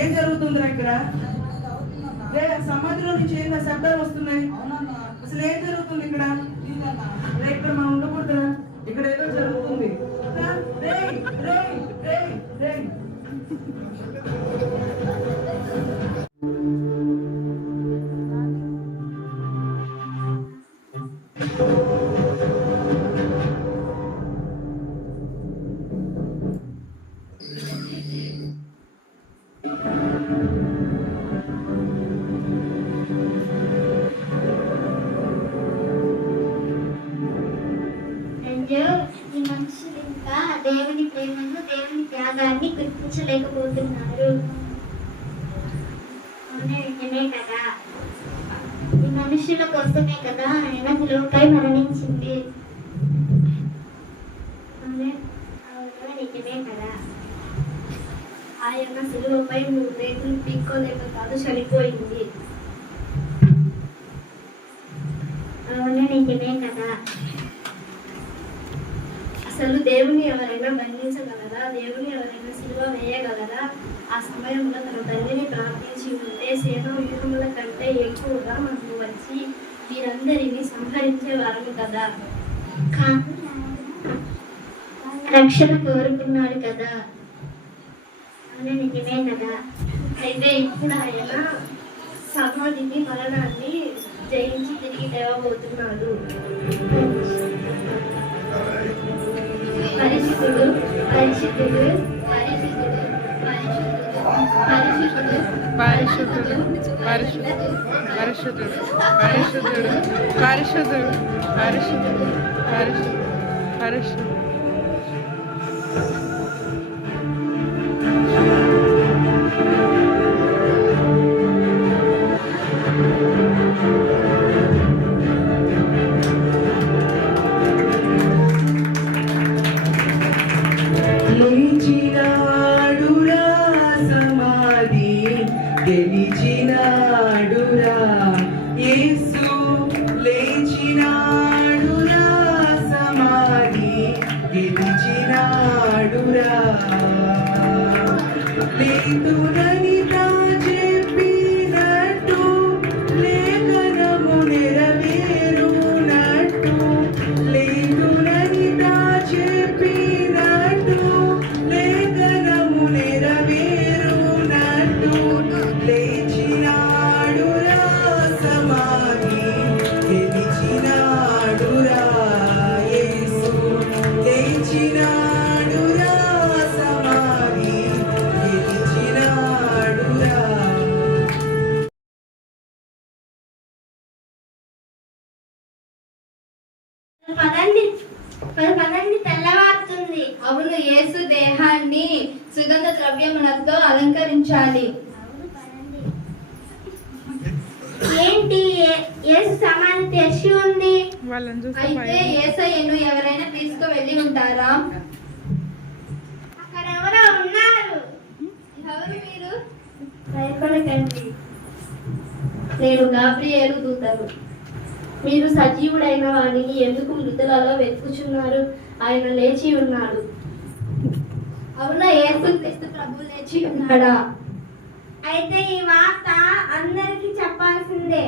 ఏం జరుగుతుందిరా ఇక్కడ? సమాధిలో నుంచి ఏందా శబ్దాలు వస్తున్నాయి? అసలు ఏం జరుగుతుంది ఇక్కడ? ఇక్కడ మనం ఉండకూడదురా, ఇక్కడ ఏదో జరుగుతుంది. ఈ మనుషులు ఇంకా దేవుని ప్రేమను, దేవుని త్యాగాన్ని గుర్తించలేకపోతున్నారు. నిజమే కదా, ఈ మనుషుల కోసమే కదా ఆయన శిలువపై మరణించింది. నిజమే కదా, ఆయన శిలువపై 3 రేకులు పీక్కోలేక కాదు చనిపోయింది. అవును, నిజమే కదా. అసలు దేవుని ఎవరైనా బంధించగలరా? దేవుని ఎవరైనా సిలువ వేయగలరా? ఆ సమయంలో తన తండ్రిని ప్రార్థించి ఉంటే సేన వ్యూహముల కంటే ఎక్కువగా మనకు వచ్చి వీరందరినీ సంహరించేవారు కదా. రక్షణ కోరుకున్నాడు కదా. అవును, నిజమే కదా. అయితే ఇప్పుడు ఆయన సమాధిని, మరణాన్ని జయించి తిరిగి లేవబోతున్నాడు. పరిశుద్ధుడు, పరిశుద్ధుడు, పరిశుద్ధుడు, పరిశుద్ధుడు, పరిశుద్ధుడు, పరిశుద్ధుడు, పరిశుద్ధుడు, పరిశుద్ధుడు, పరిశుద్ధుడు, పరిశుద్ధుడు, పరిశుద్ధుడు, పరిశుద్ధుడు. లేచినాడురా సమాధి గెలిచినాడురా యేసు, లేచినాడురా సమాధి గెలిచినాడురా. లేతునని చెప్పినట్టు లేఖనము నెరవేరునట్టు, లేతునని చెప్పినట్టు లేఖనము నెరవేరునట్టు, లేచినాడురా సమాధి గెలిచినాడురా యేసు, లేచినాడురా సమాధి గెలిచినాడురా. పదండి, తెల్లవారుతుంది. అవును, యేసు దేహాన్ని సుగంధ ద్రవ్యములతో అలంకరించాలి. ఏంటి, యేసు సమాధి తెరిచి ఉంది. అయితే యేసయ్యను ఎవరైనా తీసుకువెళ్ళి ఉంటారా? అక్కడ ఎవరో ఉన్నారు. ఎవరు మీరు? భయపడకండి, నేను గాబ్రియేలు దూతను. మీరు సజీవుడైన వాడిని ఎందుకు మృతులలో వెతుకుచున్నారు? ఆయన లేచి ఉన్నాడు. అవునా, యేసుక్రీస్తు ప్రభు లేచి ఉన్నాడా? అయితే ఈ వార్త అందరికీ చెప్పాల్సిందే.